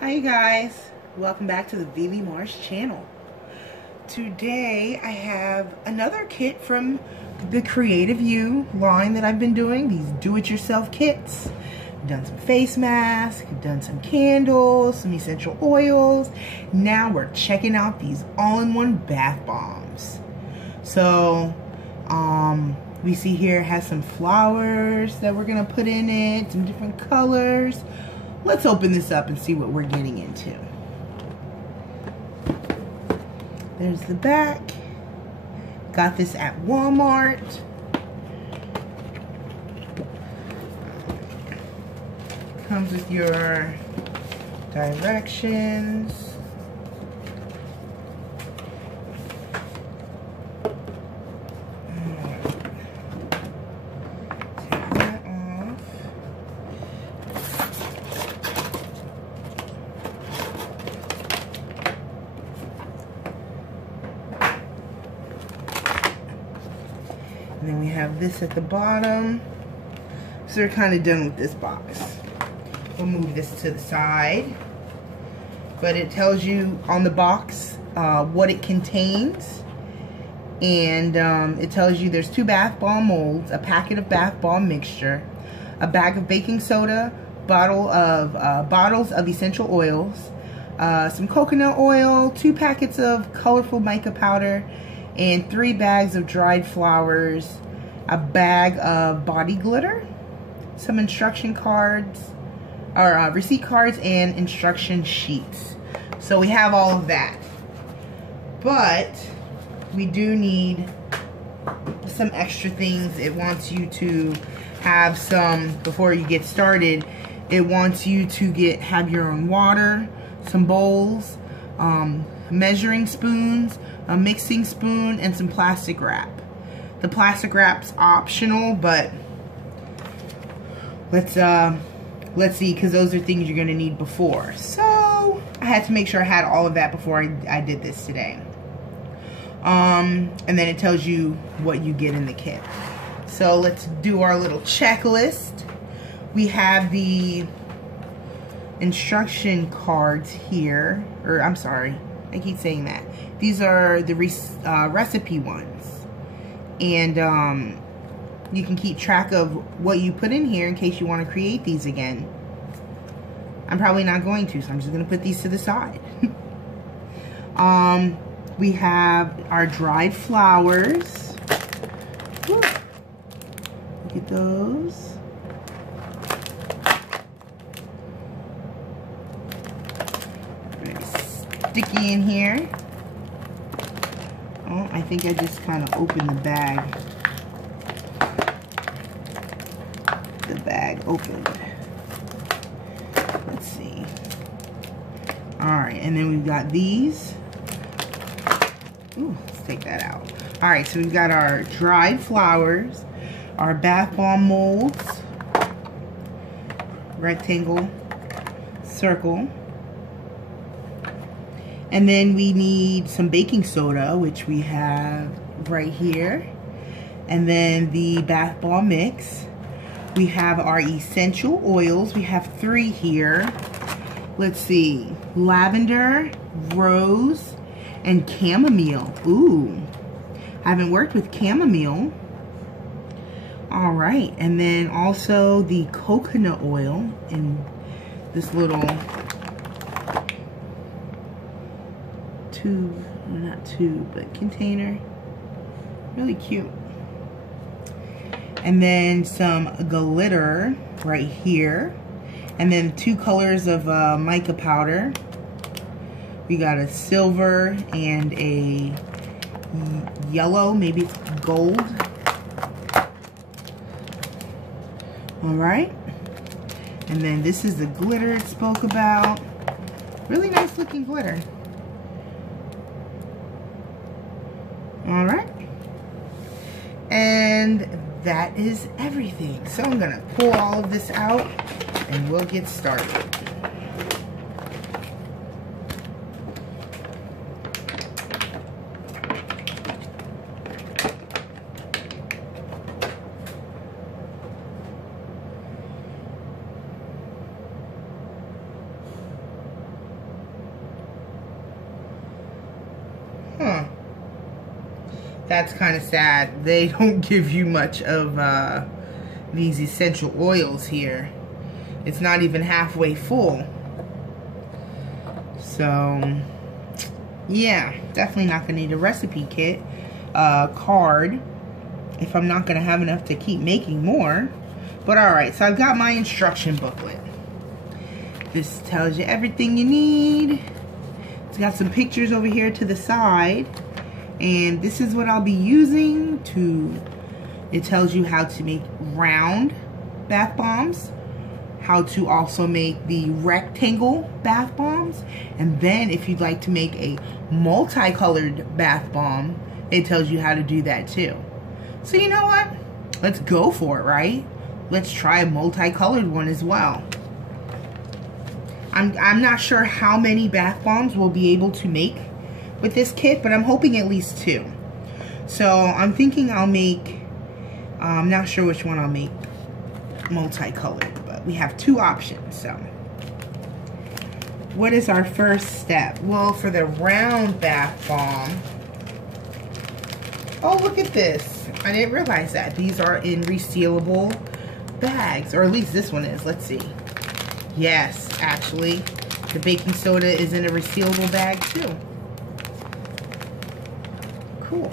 Hi guys, welcome back to the Vivi Marsh channel. Today I have another kit from the Creative You line that I've been doing, these do-it-yourself kits. I've done some face masks, I've done some candles, some essential oils. Now we're checking out these all-in-one bath bombs. So, we see here it has some flowers that we're gonna put in it, some different colors. Let's open this up and see what we're getting into. There's the back. Got this at Walmart. Comes with your directions. Take that off. And then we have this at the bottom. So we're kind of done with this box. We'll move this to the side. But it tells you on the box what it contains. And it tells you there's 2 bath bomb molds, a packet of bath bomb mixture, a bag of baking soda, bottles of essential oils, some coconut oil, 2 packets of colorful mica powder, and 3 bags of dried flowers, a bag of body glitter, some instruction cards, or receipt cards, and instruction sheets. So we have all of that. But we do need some extra things. It wants you to have some, before you get started, it wants you to have your own water, some bowls, measuring spoons, a mixing spoon, and some plastic wrap. The plastic wrap's optional, but let's see, because those are things you're going to need before. So I had to make sure I had all of that before I did this today. And then it tells you what you get in the kit. So let's do our little checklist. We have the instruction cards here, or I'm sorry, I keep saying that. These are the recipe ones. And you can keep track of what you put in here in case you want to create these again. I'm probably not going to, so I'm just going to put these to the side. We have our dried flowers. Woo. Look at those. Very sticky in here. Oh, I think I just kind of opened the bag. The bag opened. Let's see. Alright, and then we've got these. Ooh, let's take that out. Alright, so we've got our dried flowers, our bath bomb molds, rectangle, circle, and then we need some baking soda, which we have right here, and then the bath bomb mix. We have our essential oils. We have 3 here. Let's see, lavender, rose, and chamomile. Ooh, I haven't worked with chamomile. All right, and then also the coconut oil in this little tube, not tube, but container. Really cute. And then some glitter right here. And then 2 colors of mica powder. We got a silver and a yellow, maybe it's gold. Alright. And then this is the glitter it spoke about. Really nice looking glitter. Alright. And that is everything. So I'm going to pull all of this out and we'll get started. That's kind of sad. They don't give you much of these essential oils here. It's not even halfway full. So, yeah, definitely not going to need a recipe kit card if I'm not going to have enough to keep making more. But alright, so I've got my instruction booklet. This tells you everything you need. It's got some pictures over here to the side. And this is what I'll be using to... It tells you how to make round bath bombs, how to also make the rectangle bath bombs, and then if you'd like to make a multicolored bath bomb, it tells you how to do that too. So you know what? Let's go for it, right? Let's try a multicolored one as well. I'm not sure how many bath bombs we'll be able to make with this kit, but I'm hoping at least 2. So I'm thinking I'll make, I'm not sure which one I'll make multicolored, but we have 2 options. So what is our first step? Well, for the round bath bomb, oh, look at this. I didn't realize that. These are in resealable bags, or at least this one is. Let's see. Yes, actually, the baking soda is in a resealable bag too. Cool.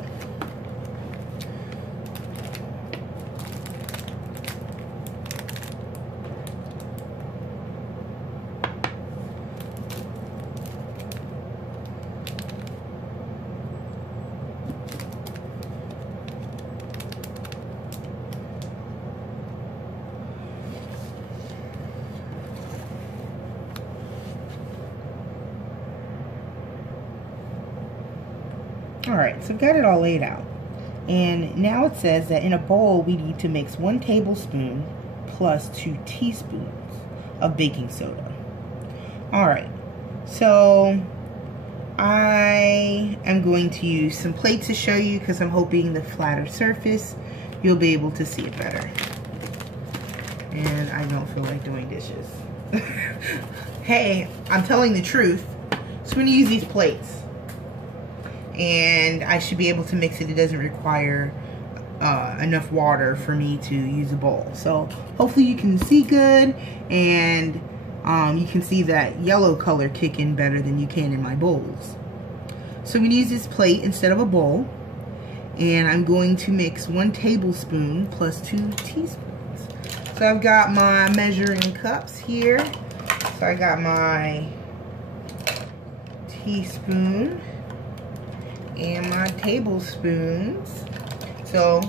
Alright, so I've got it all laid out. And now it says that in a bowl we need to mix 1 tablespoon plus 2 teaspoons of baking soda. Alright, so I am going to use some plates to show you because I'm hoping the flatter surface you'll be able to see it better. And I don't feel like doing dishes. Hey, I'm telling the truth. So I'm going to use these plates. And I should be able to mix it. It doesn't require enough water for me to use a bowl. So hopefully you can see good, and you can see that yellow color kick in better than you can in my bowls. So I'm going to use this plate instead of a bowl, and I'm going to mix 1 tablespoon plus 2 teaspoons. So I've got my measuring cups here. So I got my teaspoon and my tablespoons. So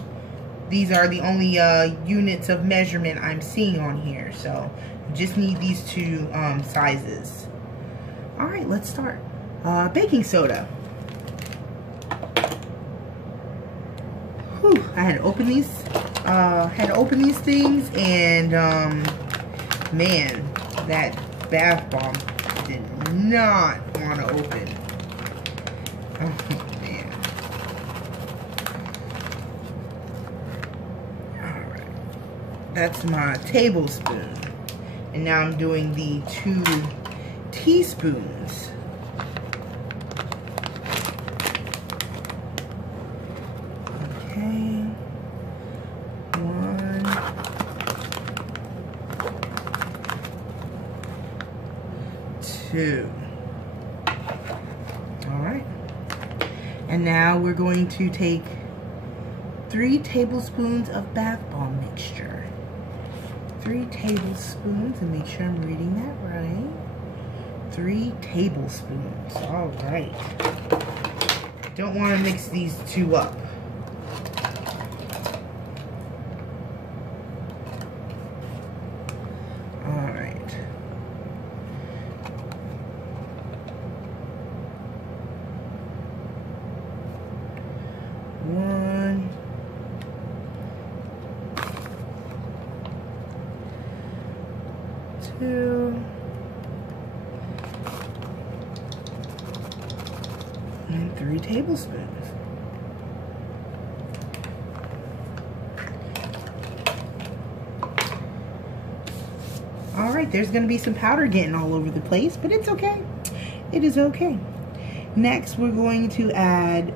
these are the only units of measurement I'm seeing on here. So you just need these 2 sizes. Alright, let's start. Baking soda. Whew, I had to open these things, and man, that bath bomb did not want to open. Oh, man. Alright. That's my tablespoon. And now I'm doing the 2 teaspoons. Okay. 1. 2. Alright. And now we're going to take 3 tablespoons of bath bomb mixture. 3 tablespoons, and make sure I'm reading that right. 3 tablespoons. Alright. Don't want to mix these 2 up. Alright. One, 2, and 3 tablespoons. Alright, there's going to be some powder getting all over the place, but it's okay. It is okay. Next, we're going to add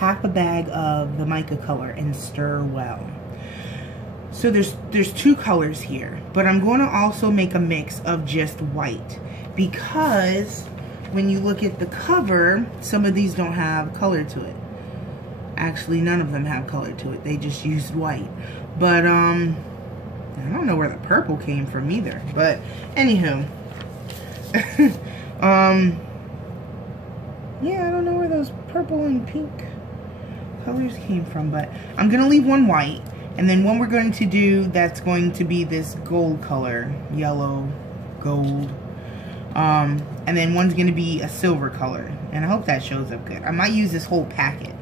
half a bag of the mica color and stir well. So there's two colors here, but I'm going to also make a mix of just white, because when you look at the cover, some of these don't have color to it. Actually, none of them have color to it. They just used white. But I don't know where the purple came from either. But anywho, yeah, I don't know where those purple and pink colors came from, but I'm gonna leave one white, and then one we're going to do that's going to be this gold color, yellow, gold, and then one's gonna be a silver color, and I hope that shows up good. I might use this whole packet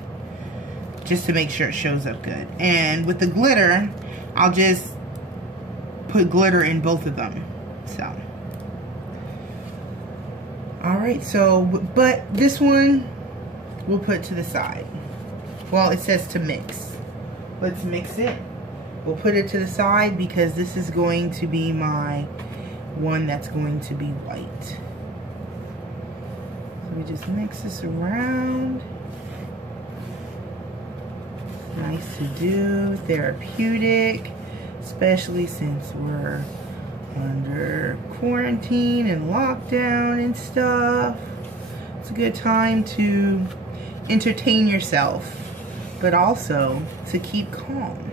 just to make sure it shows up good. And with the glitter, I'll just put glitter in both of them. So, alright, so, but this one we'll put to the side. Well, it says to mix. Let's mix it. We'll put it to the side because this is going to be my one that's going to be white. So we just mix this around. Nice to do, therapeutic, especially since we're under quarantine and lockdown and stuff. It's a good time to entertain yourself, but also to keep calm.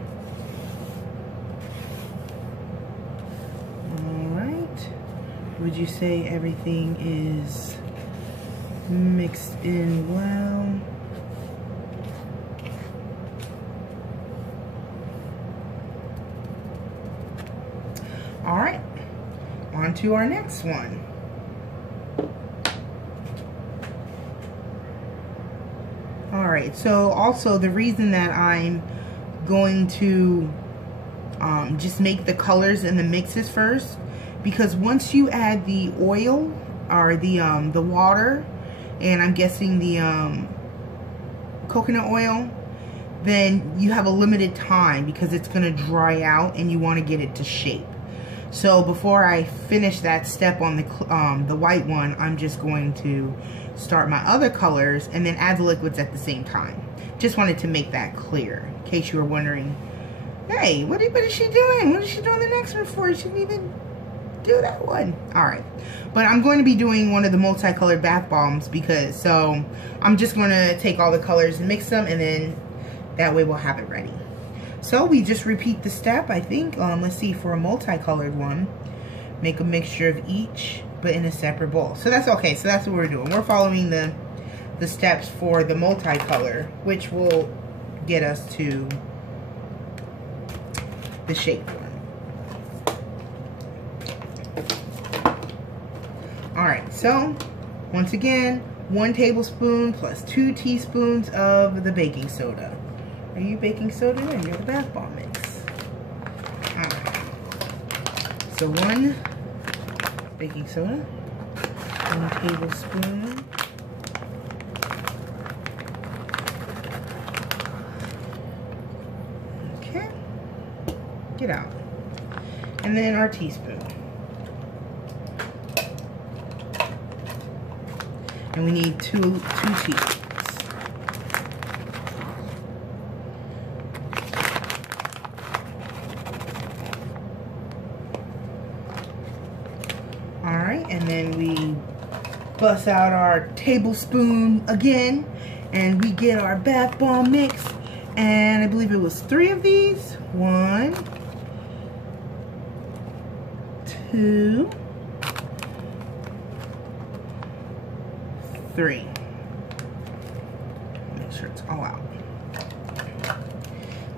Alright, would you say everything is mixed in well? Alright, on to our next one. Alright, so also the reason that I'm going to just make the colors and the mixes first, because once you add the oil or the water, and I'm guessing the coconut oil, then you have a limited time because it's going to dry out and you want to get it to shape. So before I finish that step on the white one, I'm just going to start my other colors and then add the liquids at the same time. Just wanted to make that clear in case you were wondering, hey, what is she doing? What is she doing the next one for? She didn't even do that one. Alright, but I'm going to be doing one of the multicolored bath bombs because, so I'm just going to take all the colors and mix them, and then that way we'll have it ready. So we just repeat the step, I think. Let's see, for a multicolored one, make a mixture of each, but in a separate bowl. So that's okay. So that's what we're doing. We're following the steps for the multicolor, which will get us to the shape one. Alright, so once again, 1 tablespoon plus 2 teaspoons of the baking soda. Are you baking soda or you're the bath bomb mix? So 1 baking soda, 1 tablespoon. Okay, get out. And then our teaspoon. And we need two teaspoons. Alright, and then we bust out our tablespoon again, and we get our bath bomb mix. And I believe it was 3 of these. 1, 2, 3. Make sure it's all out.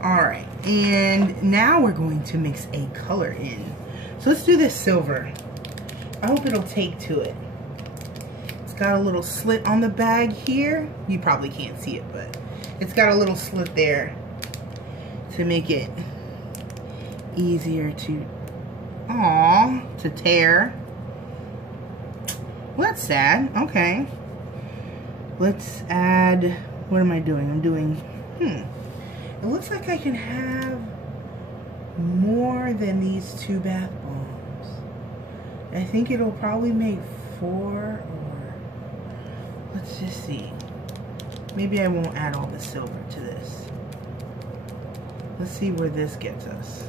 Alright, and now we're going to mix a color in. So let's do this silver. I hope it'll take to it. It's got a little slit on the bag here. You probably can't see it, but it's got a little slit there to make it easier to, to tear. Well, that's sad. Okay. Let's add, what am I doing? I'm doing, it looks like I can have more than these 2 bath bombs. I think it'll probably make 4, or let's just see. Maybe I won't add all the silver to this. Let's see where this gets us.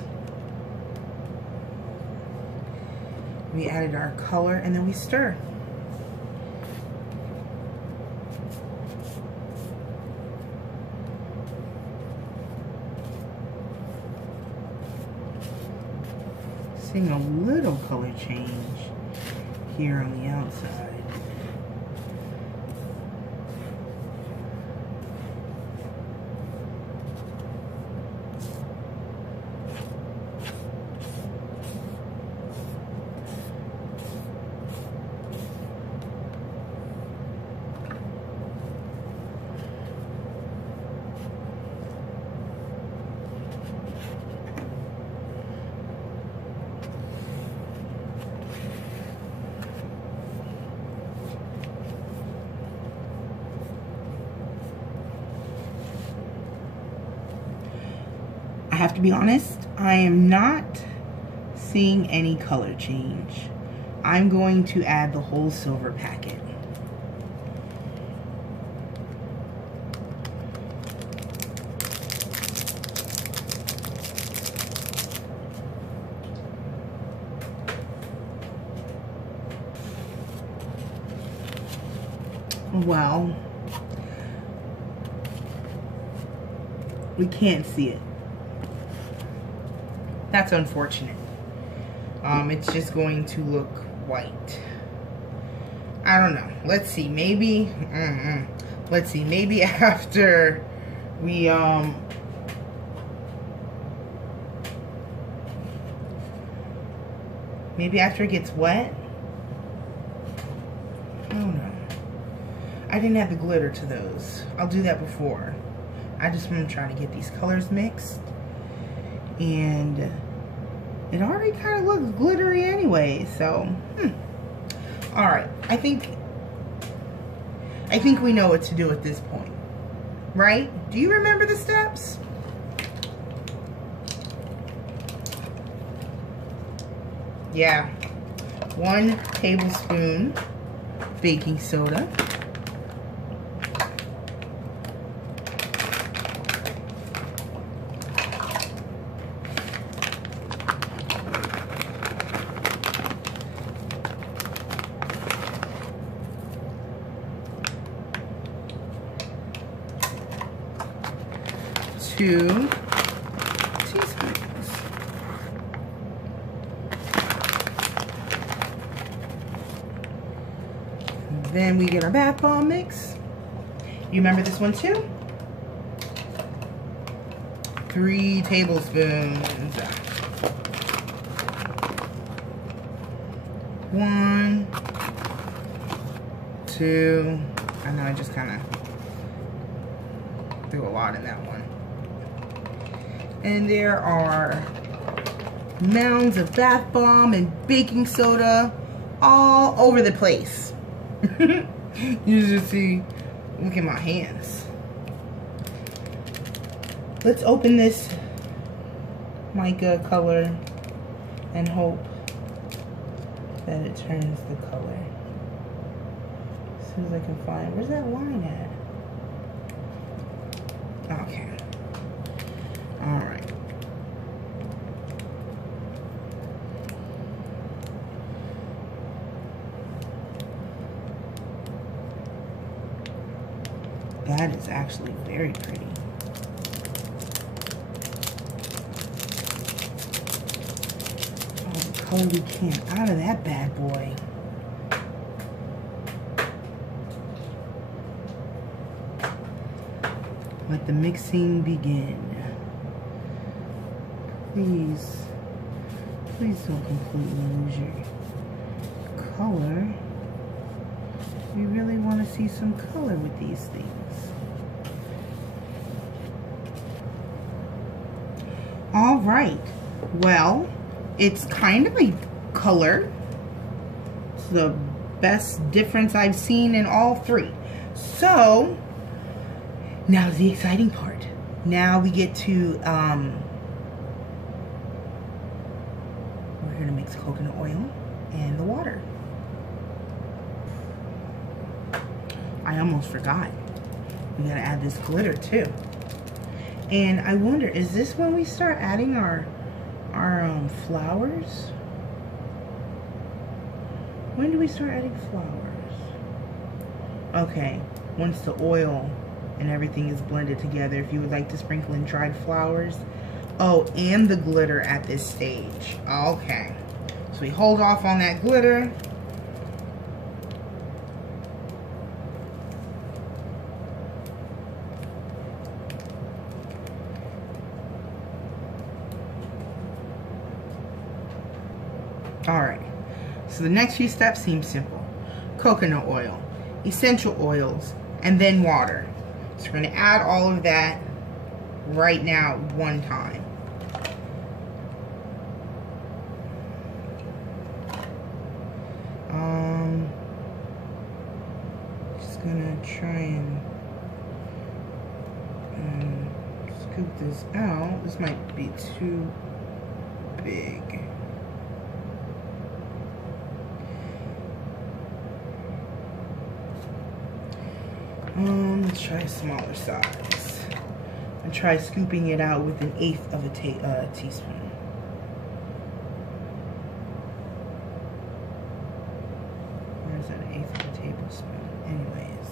We added our color and then we stir. Seeing a little color change here on the outside. I have to be honest, I am not seeing any color change. I'm going to add the whole silver packet. Well, we can't see it. That's unfortunate. It's just going to look white. I don't know. Let's see. Maybe. Let's see. Maybe after we maybe after it gets wet. I don't know. I didn't have the glitter to those. I'll do that before. I just want to try to get these colors mixed. And it already kind of looks glittery anyway, so all right. I think we know what to do at this point, right? Do you remember the steps? Yeah. 1 tablespoon baking soda. 2 teaspoons. Then we get our bath bomb mix. You remember this one too? 3 tablespoons. 1, 2. I know I just kind of threw a lot in that one. And there are mounds of bath bomb and baking soda all over the place. You should see, look at my hands. Let's open this mica color and hope that it turns the color. As soon as I can find, where's that line at? Okay. All right. That is actually very pretty. Oh, the color we can out of that bad boy. Let the mixing begin. Please don't completely lose your color. We really want to see some color with these things. All right. Well, it's kind of a color. It's the best difference I've seen in all 3. So, now's the exciting part. Now we get to, we're going to mix coconut oil and the water. I almost forgot. we gotta add this glitter too. And I wonder, is this when we start adding our flowers? When do we start adding flowers? Okay, once the oil and everything is blended together. If you would like to sprinkle in dried flowers. Oh, and the glitter at this stage. Okay, so we hold off on that glitter. Alright, so the next few steps seem simple. Coconut oil, essential oils, and then water. So we're going to add all of that right now one time. Just going to try and scoop this out. This might be too big. Let's try a smaller size. And try scooping it out with 1/8 of a teaspoon. Where's that 1/8 of a tablespoon? Anyways,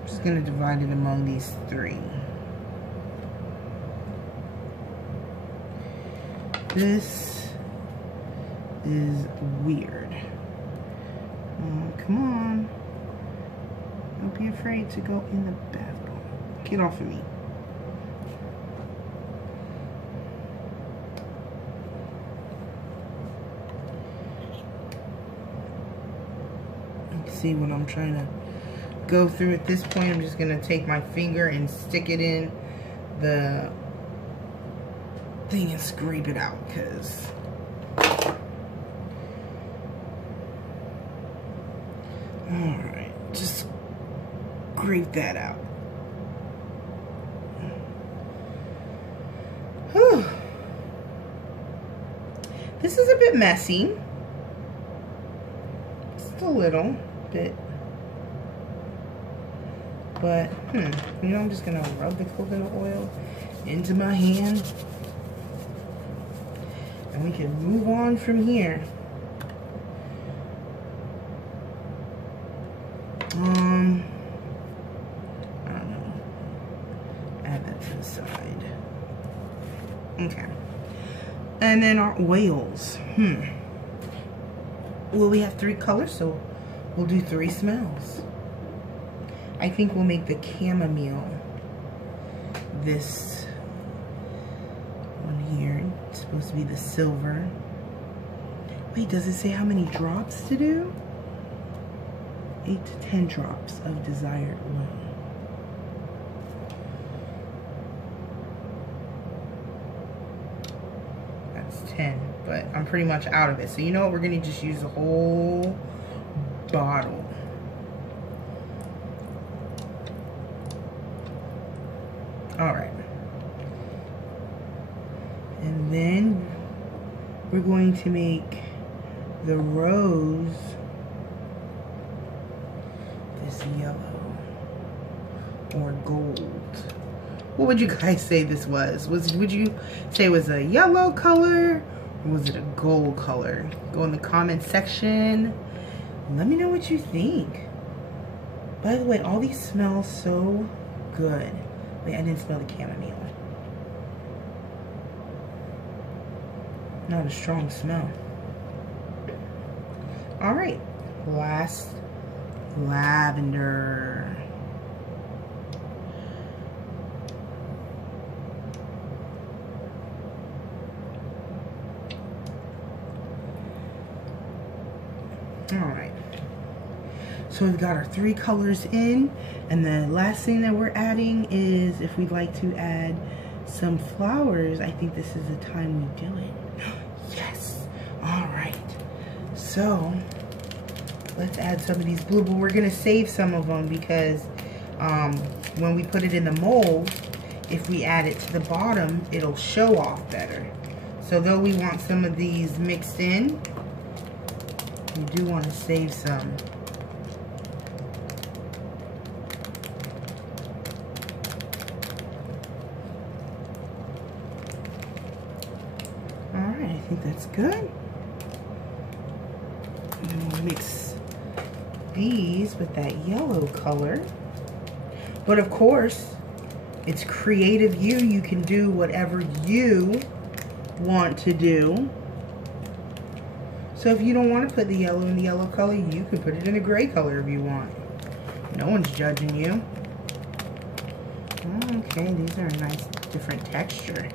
I'm just gonna divide it among these 3. This is weird. Come on. Don't be afraid to go in the bathroom. Get off of me. You can see what I'm trying to go through at this point. I'm just going to take my finger and stick it in the thing and scrape it out, because alright, just scrape that out. Whew. This is a bit messy. Just a little bit. But, you know, I'm just going to rub the coconut oil into my hand. And we can move on from here. I don't know. Add that to the side. Okay. And then our oils. Well, we have 3 colors, so we'll do 3 smells. I think we'll make the chamomile this one here. It's supposed to be the silver. Wait, does it say how many drops to do? 8 to 10 drops of desired oil. That's 10, but I'm pretty much out of it. So you know what? We're going to just use the whole bottle. Alright. And then we're going to make the rose this yellow or gold. What would you guys say this was? Would you say it was a yellow color or was it a gold color? Go in the comment section and let me know what you think. By the way, all these smell so good. Wait, I didn't smell the chamomile. Not a strong smell. Alright, last, lavender. Alright. So we've got our 3 colors in, and the last thing that we're adding is if we'd like to add some flowers. I think this is the time we do it. Yes! Alright. So let's add some of these blue, but we're going to save some of them because when we put it in the mold, if we add it to the bottom, it'll show off better. So though we want some of these mixed in, we do want to save some. think that's good. And then we'll mix these with that yellow color. But of course, it's creative you. You can do whatever you want to do. So if you don't want to put the yellow in the yellow color, you can put it in a gray color if you want. No one's judging you. Okay, these are a nice different texture.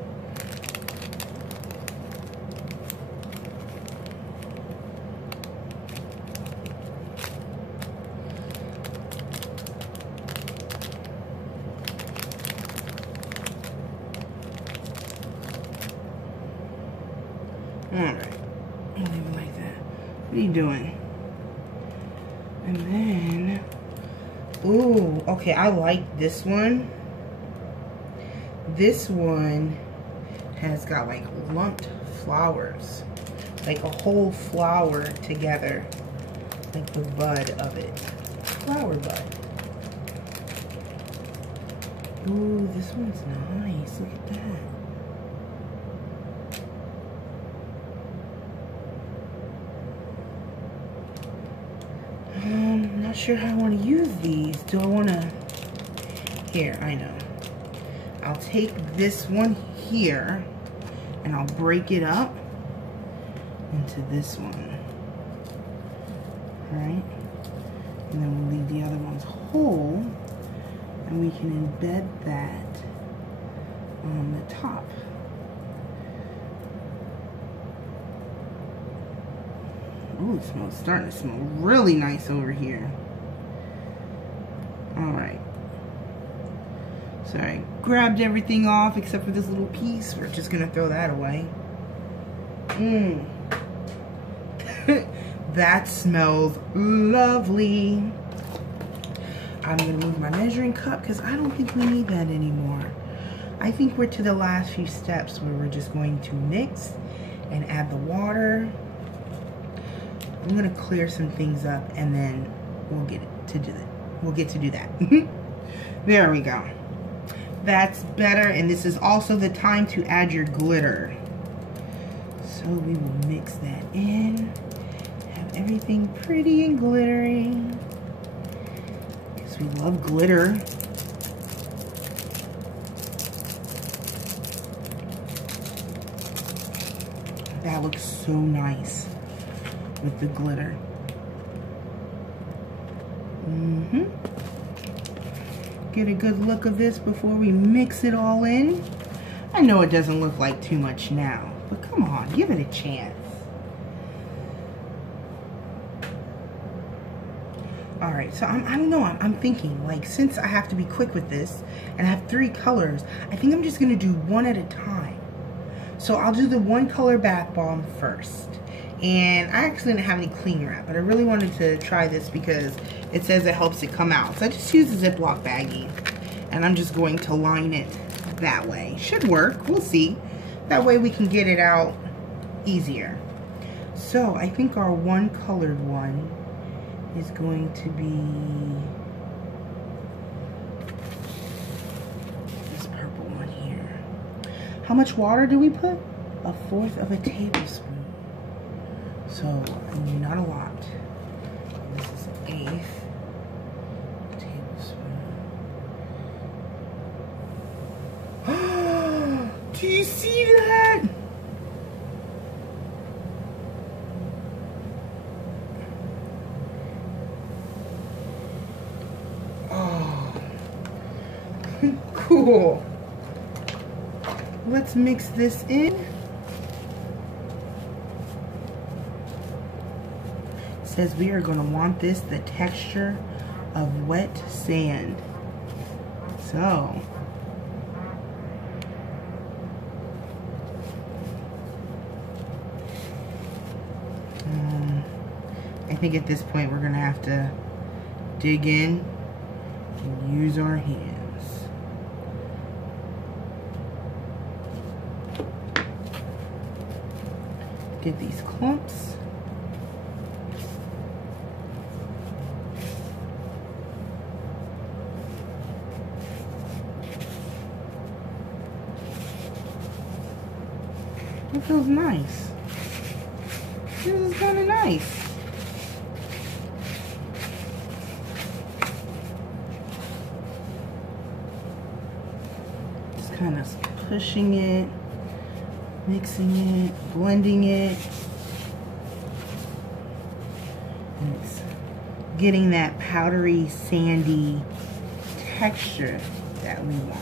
Alright, I'll leave it like that. What are you doing? And then, ooh, okay, I like this one. This one has got like lumped flowers, like a whole flower together, like the bud of it. Flower bud. Ooh, this one's nice. Look at that. Not sure how I want to use these. Do I want to... Here, I know. I'll take this one here and I'll break it up into this one. Alright? And then we'll leave the other ones whole and we can embed that on the top. Ooh, it's starting to smell really nice over here. Alright. So I grabbed everything off except for this little piece. We're just going to throw that away. That smells lovely. I'm going to move my measuring cup because I don't think we need that anymore. I think we're to the last few steps where we're just going to mix and add the water. I'm going to clear some things up and then we'll get to do that. We'll get to do that. There we go. That's better, and this is also the time to add your glitter. So we will mix that in. Have everything pretty and glittery. Because we love glitter. That looks so nice with the glitter. Get a good look of this before we mix it all in. I know it doesn't look like too much now, but come on, give it a chance. Alright, so I don't know, I'm thinking, like, since I have to be quick with this, and I have 3 colors, I think I'm just going to do one at a time. So I'll do the one color bath bomb first. And I actually didn't have any cling wrap, but I really wanted to try this because it says it helps it come out. So I just used a Ziploc baggie, and I'm just going to line it that way. Should work, we'll see. That way we can get it out easier. So I think our one colored one is going to be this purple one here. How much water do we put? 1/4 of a tablespoon. So, not a lot. This is 1/8 tablespoon. Do you see that? Oh, cool. Let's mix this in. Says we are going to want this the texture of wet sand. So I think at this point we're going to have to dig in and use our hands. Get these clumps. It feels nice. This is kind of nice. Just kind of pushing it, mixing it, blending it. And it's getting that powdery, sandy texture that we want.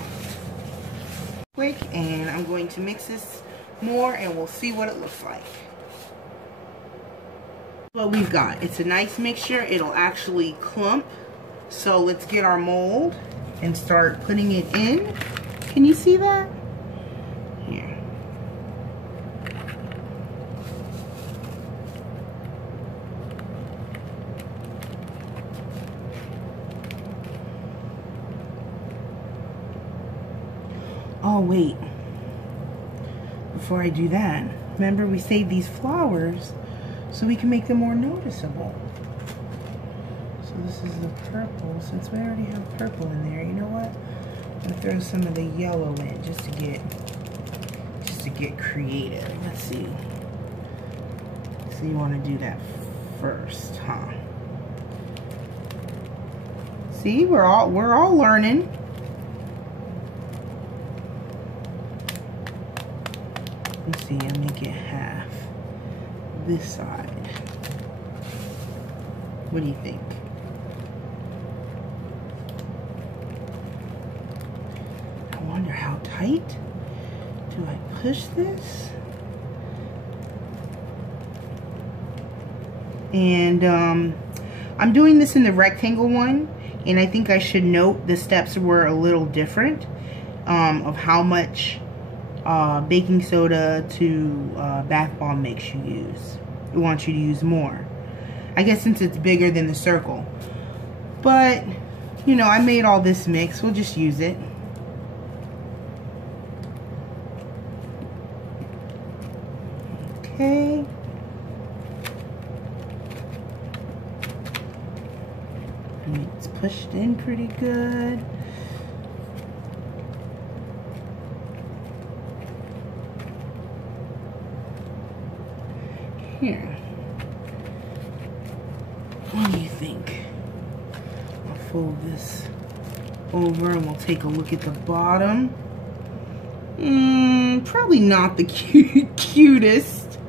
Quick, and I'm going to mix this more and we'll see what it looks like. What we've got, it's a nice mixture. It'll actually clump. So let's get our mold and start putting it in. Can you see that? Here. Oh wait, before I do that, remember we saved these flowers so we can make them more noticeable. So this is the purple. Since we already have purple in there, you know what? I'm gonna throw some of the yellow in just to get creative. Let's see. So you want to do that first, huh? See, we're all learning. Let's see, I'll make it half this side. What do you think? I wonder how tight do I push this? And I'm doing this in the rectangle one, and I think I should note the steps were a little different of how much baking soda to bath bomb mix you use. It wants you to use more. I guess since it's bigger than the circle. But, you know, I made all this mix. We'll just use it. Okay. And it's pushed in pretty good. Here. What do you think? I'll fold this over and we'll take a look at the bottom. Probably not the cutest.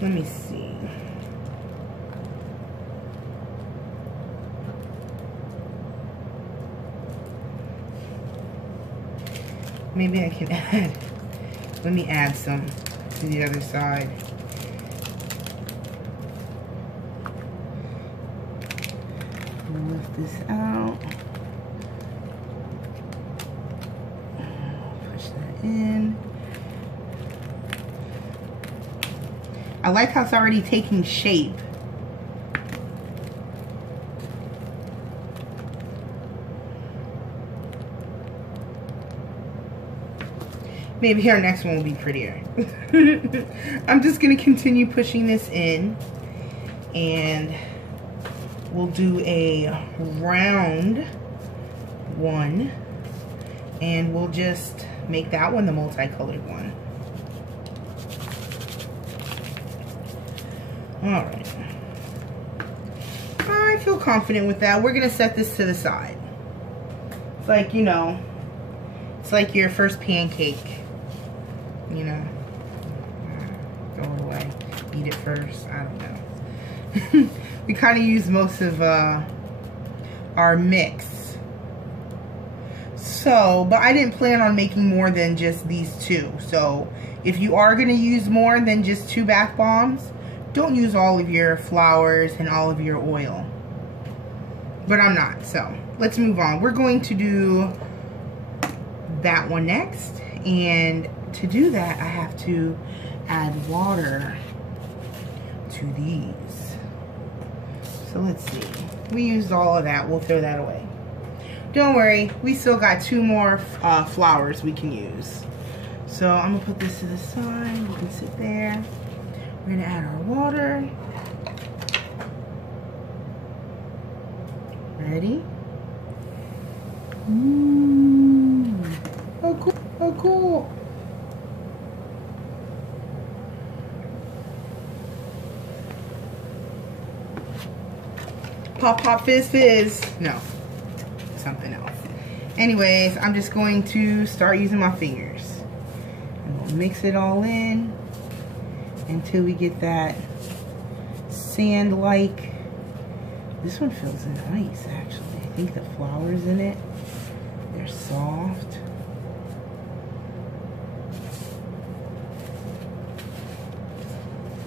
Let me see. Maybe I can add. Let me add some to the other side. Lift this out. Push that in. I like how it's already taking shape. Maybe our next one will be prettier. I'm just going to continue pushing this in. And we'll do a round one. And we'll just make that one the multicolored one. Alright. I feel confident with that. We're going to set this to the side. It's like, you know, it's like your first pancake. You know, throw it away, eat it first, I don't know. We kind of use most of our mix. So, but I didn't plan on making more than just these two. So, if you are going to use more than just 2 bath bombs, don't use all of your flowers and all of your oil. But I'm not, so let's move on. We're going to do that one next, and to do that, I have to add water to these. So let's see. We used all of that. We'll throw that away. Don't worry. We still got 2 more flowers we can use. So I'm going to put this to the side. You can sit there. We're going to add our water. Ready? Oh, cool. Oh, cool. Pop, pop, fizz, fizz. No, something else. Anyways, I'm just going to start using my fingers. And we'll mix it all in until we get that sand-like. This one feels nice, actually. I think the flowers in it, they're soft.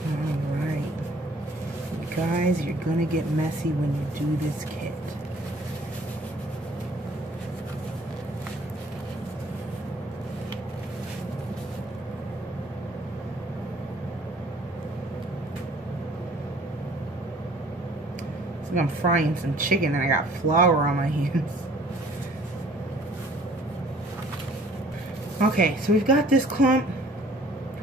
Alright. You guys, you're gonna get messy when you do this kit. I'm frying some chicken and I got flour on my hands. Okay, so we've got this clump.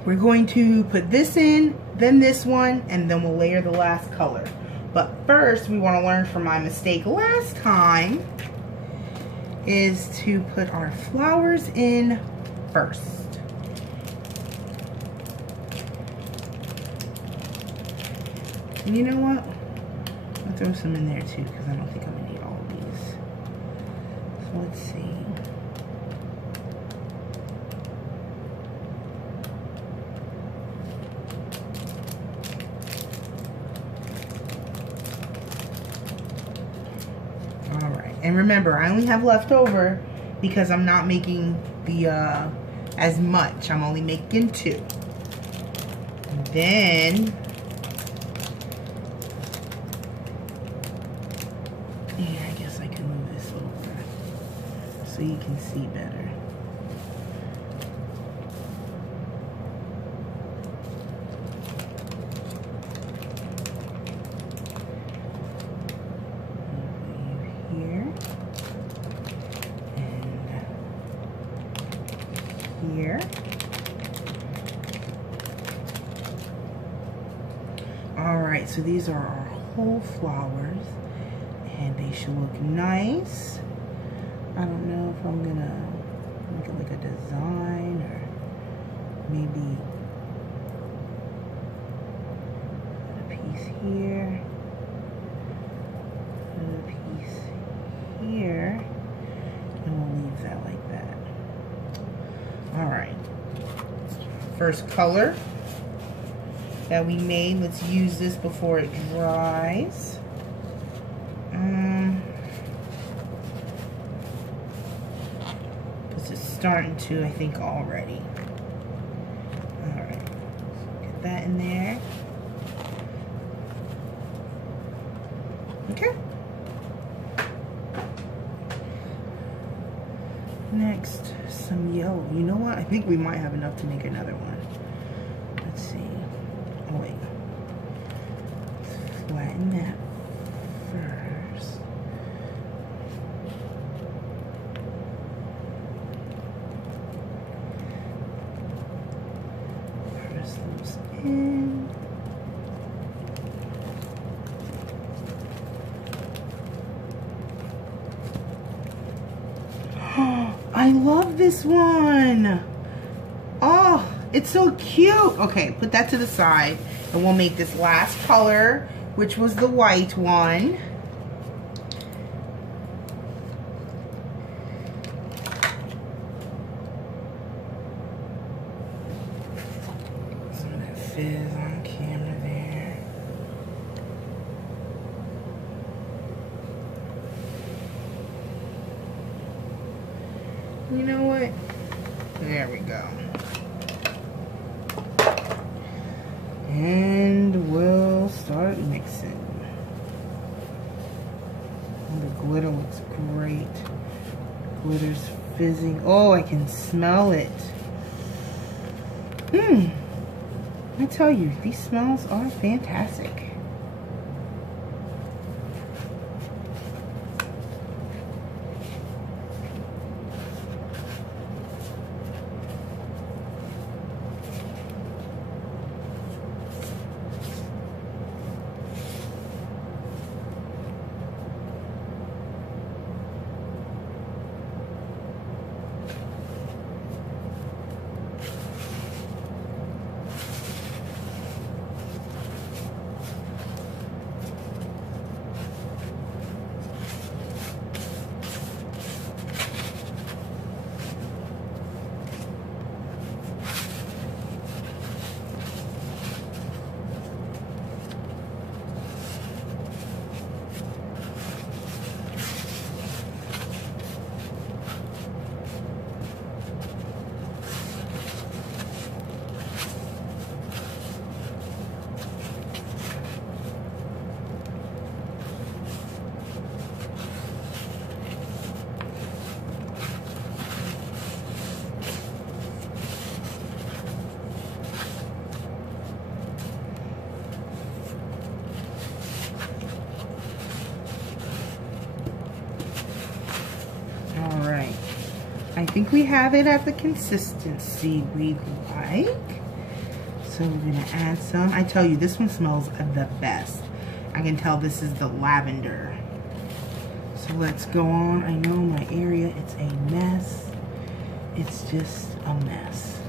We're going to put this in, then this one, and then we'll layer the last color. But first, we want to learn from my mistake last time is to put our flowers in first. And you know what? I'll throw some in there too, because I don't think I'm going to need all of these. So let's see. Alright, and remember, I only have leftover because I'm not making the as much. I'm only making 2. And then so you can see better. Here and here. Alright, so these are our whole flowers and they should look nice. I don't know if I'm gonna make it like a design or maybe put a piece here, another piece here, and we'll leave that like that. Alright, first color that we made, let's use this before it dries. Starting to, I think, already. Alright, get that in there. Okay. Next, some yellow. You know what? I think we might have enough to make another one. Let's see. Oh, wait. Let's flatten that first. In. I love this one. Oh, it's so cute. Okay, put that to the side and we'll make this last color, which was the white one. Fizz on camera there. You know what? There we go. And we'll start mixing. And the glitter looks great. Glitter's fizzing. Oh, I can smell it. I tell you, these smells are fantastic. think we have it at the consistency we'd like. So we're gonna add some. I tell you, this one smells the best. I can tell this is the lavender. So let's go on. I know my area, it's a mess. It's just a mess.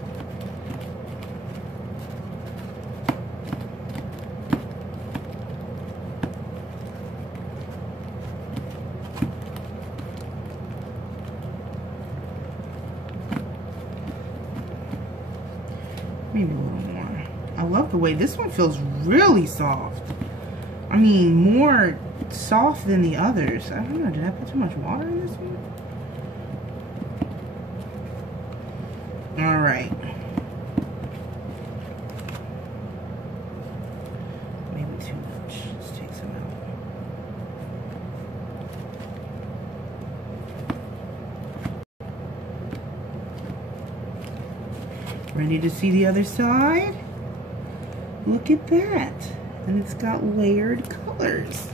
Maybe a little more. I love the way this one feels really soft. I mean, more soft than the others. I don't know, did I put too much water in this one? All right. Maybe too much. Let's take some out. Ready to see the other side? Look at that. And it's got layered colors.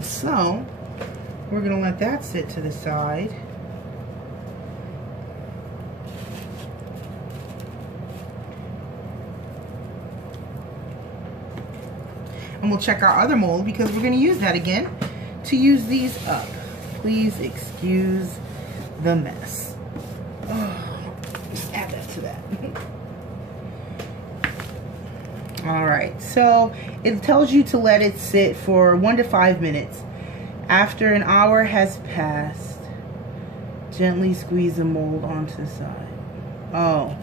So, we're gonna let that sit to the side. And we'll check our other mold because we're gonna use that again to use these up. Please excuse the mess. Oh, just add that to that. All right, so it tells you to let it sit for 1 to 5 minutes. After an hour has passed, gently squeeze the mold onto the side. Oh,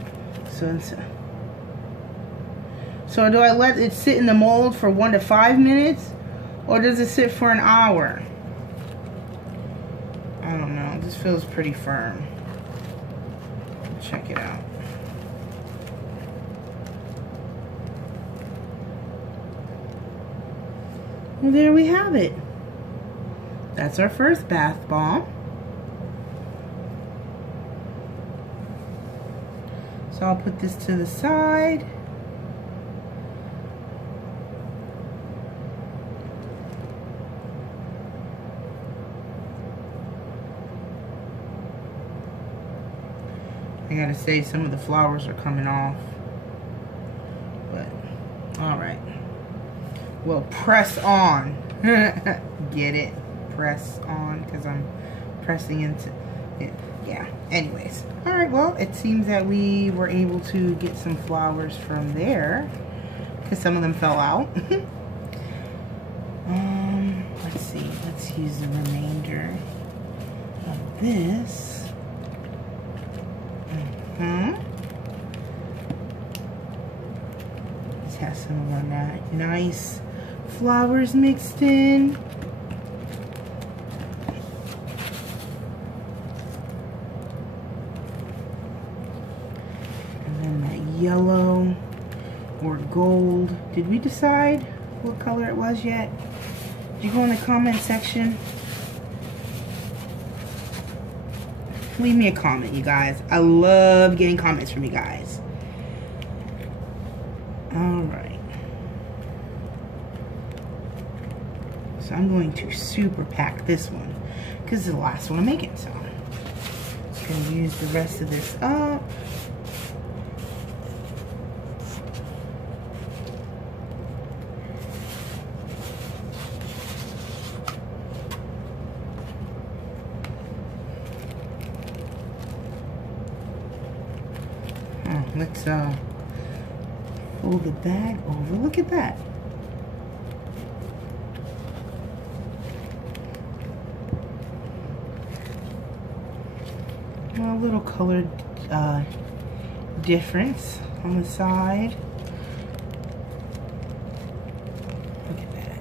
so do I let it sit in the mold for 1 to 5 minutes, or does it sit for an hour? I don't know, this feels pretty firm. Check it out. Well, there we have it. That's our first bath bomb. So I'll put this to the side. I gotta say, some of the flowers are coming off. But, alright. Well, press on. Get it? Press on, because I'm pressing into it. Yeah, anyways. Alright, well, it seems that we were able to get some flowers from there, because some of them fell out. Let's see. Let's use the remainder of this. Let's have some of that nice flowers mixed in. And then that yellow or gold. Did we decide what color it was yet? Did you go in the comment section? Leave me a comment, you guys. I love getting comments from you guys. Alright. So I'm going to super pack this one because it's the last one I'm making. So I'm just going to use the rest of this up. Let's fold the bag over. Look at that. A little colored difference on the side. Look at that.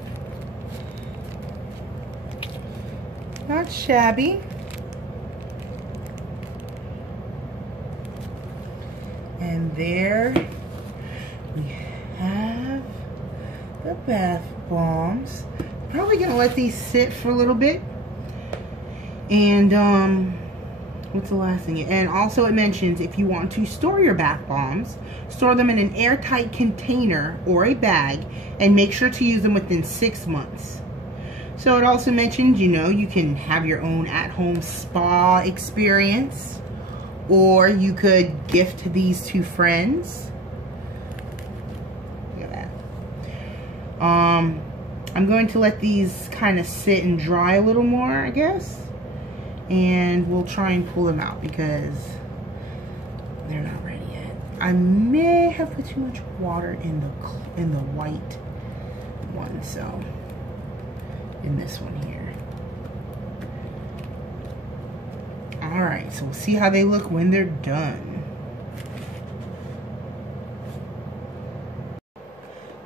Not shabby. And there we have the bath bombs. Probably gonna let these sit for a little bit. And what's the last thing? And also it mentions if you want to store your bath bombs, store them in an airtight container or a bag, and make sure to use them within 6 months. So it also mentions, you know, you can have your own at-home spa experience, or you could gift these to friends. Look at that. I'm going to let these kind of sit and dry a little more, I guess, and we'll try and pull them out because they're not ready yet. I may have put too much water in the white one, so in this one here. Alright, so we'll see how they look when they're done.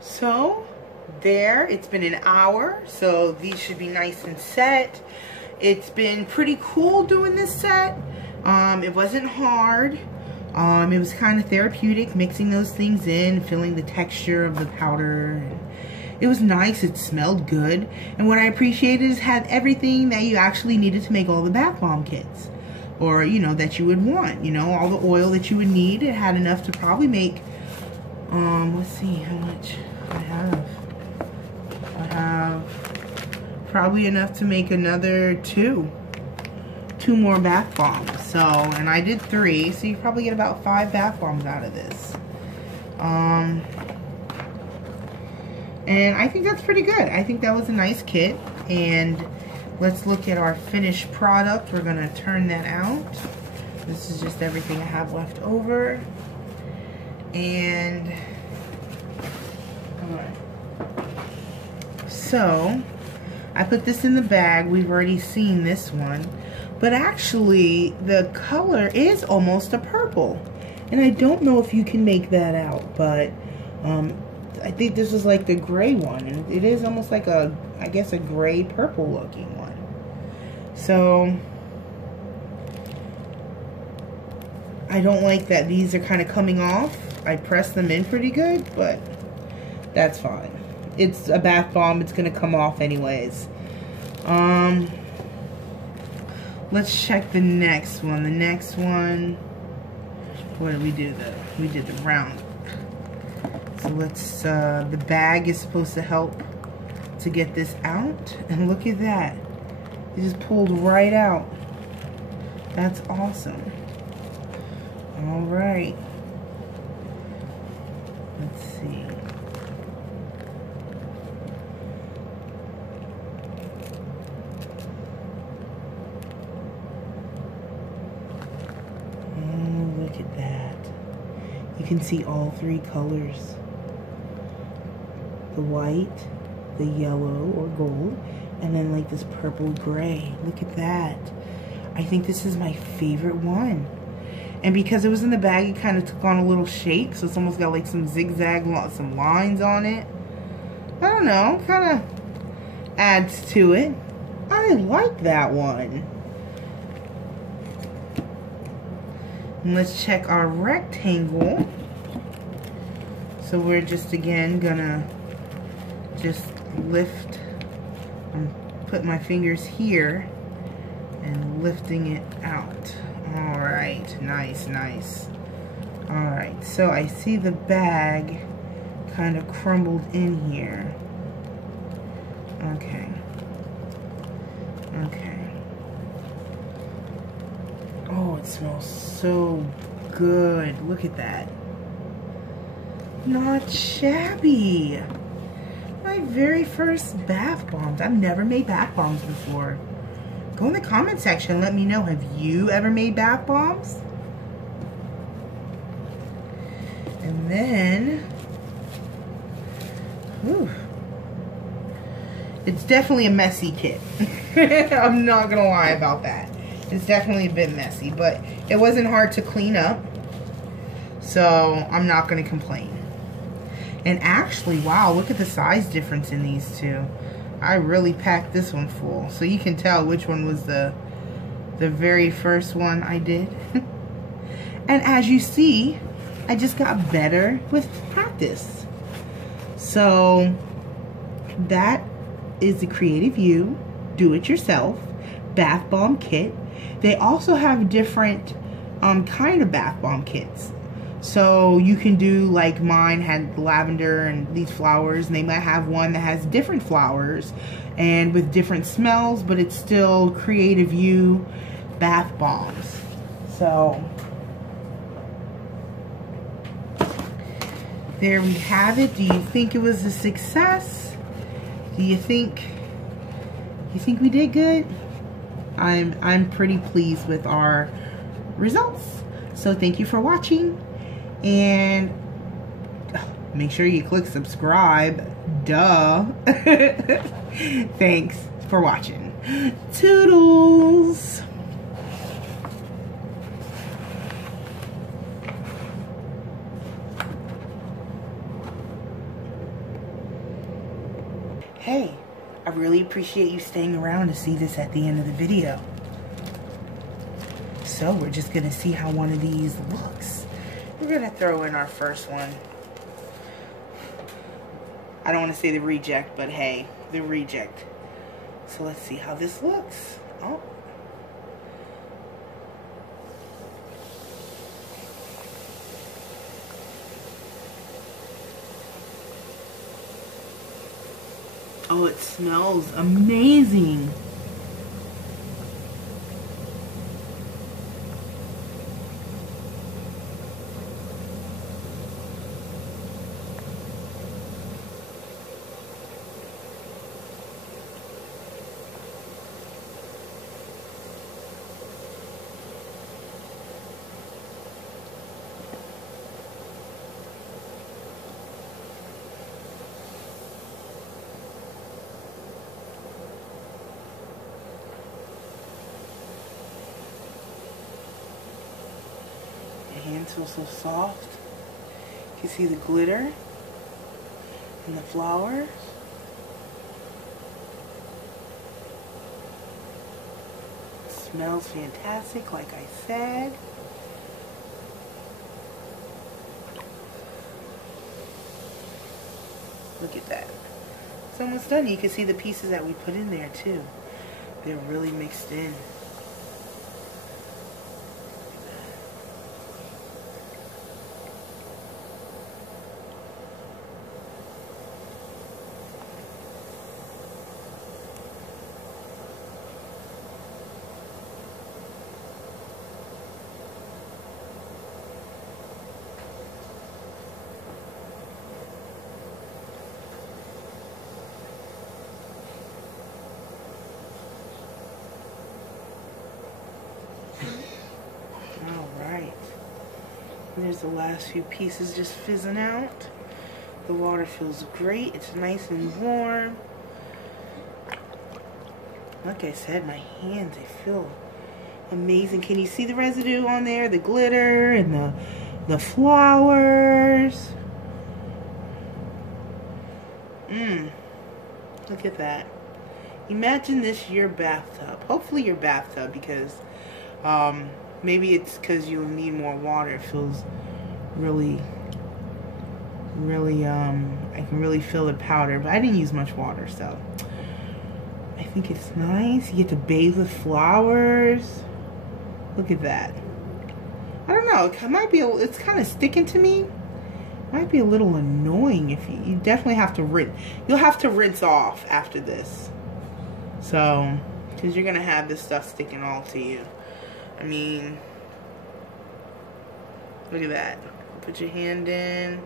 So there, it's been an hour, so these should be nice and set. It's been pretty cool doing this set. It wasn't hard. It was kind of therapeutic, mixing those things in, feeling the texture of the powder. It was nice. It smelled good. And what I appreciated is it had everything that you actually needed to make all the bath bomb kits. Or, you know, that you would want. You know, all the oil that you would need. It had enough to probably make, let's see how much I have. I have probably enough to make another two more bath bombs. So, and I did 3, so you probably get about 5 bath bombs out of this. And I think that's pretty good. I think that was a nice kit. And let's look at our finished product. We're gonna turn that out. This is just everything I have left over. And all right. So I put this in the bag. We've already seen this one. But actually, the color is almost a purple. And I don't know if you can make that out, but I think this is like the gray one. And it is almost like a, I guess, a gray purple looking one. So, I don't like that these are kind of coming off. I pressed them in pretty good, but that's fine. It's a bath bomb. It's going to come off anyways. Let's check the next one. The next one, what did we do? We did the round. So let's, the bag is supposed to help to get this out. And look at that. It just pulled right out. That's awesome. All right. Let's see. Look at that. You can see all 3 colors. The white, the yellow or gold, and then like this purple gray. Look at that. I think this is my favorite one. And because it was in the bag, it kind of took on a little shape. So it's almost got like some zigzag, some lines on it. I don't know, kind of adds to it. I like that one. And let's check our rectangle. So we're just again gonna just lift and put my fingers here and lifting it out. All right, nice, nice. All right, so I see the bag kind of crumbled in here. Okay. Okay. Oh, it smells so good. Look at that. Not shabby. My very first bath bombs. I've never made bath bombs before. Go in the comment section and let me know. Have you ever made bath bombs? And then, whew, it's definitely a messy kit. I'm not gonna lie about that. It's definitely a bit messy, but it wasn't hard to clean up, so I'm not gonna complain. And actually, wow, look at the size difference in these two. I really packed this one full, so you can tell which one was the very first one I did. And as you see, I just got better with practice. So that is the Creative You Do-It-Yourself Bath Bomb Kit. They also have different kind of bath bomb kits. So you can do, like mine had lavender and these flowers, and they might have one that has different flowers and with different smells, but it's still Creative You bath bombs. So there we have it. Do you think it was a success? Do you think we did good? I'm pretty pleased with our results. So thank you for watching, and make sure you click subscribe. Duh. Thanks for watching. Toodles. Hey, I really appreciate you staying around to see this at the end of the video. So we're just gonna see how one of these looks. We're gonna throw in our first one. I don't want to say the reject, but hey, the reject. So let's see how this looks. Oh. Oh, it smells amazing. Hands feel so soft. You can see the glitter and the flowers. It smells fantastic, like I said. Look at that. It's almost done. You can see the pieces that we put in there too. They're really mixed in. There's the last few pieces just fizzing out. The water feels great. It's nice and warm. Like I said, my hands, they feel amazing. Can you see the residue on there? The glitter and the flowers. Look at that. Imagine this your bathtub. Hopefully your bathtub, because maybe it's because you need more water. It feels really, I can really feel the powder, but I didn't use much water, so I think it's nice. You get to bathe with flowers. Look at that. I don't know, it might be, it's kind of sticking to me. It might be a little annoying if you definitely have to rinse. You'll have to rinse off after this. So, because you're going to have this stuff sticking all to you. I mean, look at that. Put your hand in,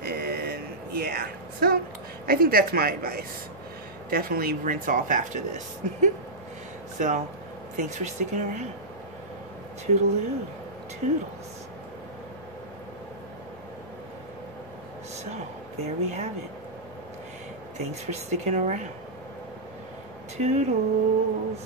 and yeah. So, I think that's my advice. Definitely rinse off after this. So, thanks for sticking around. Toodaloo. Toodles. So, there we have it. Thanks for sticking around. Toodles.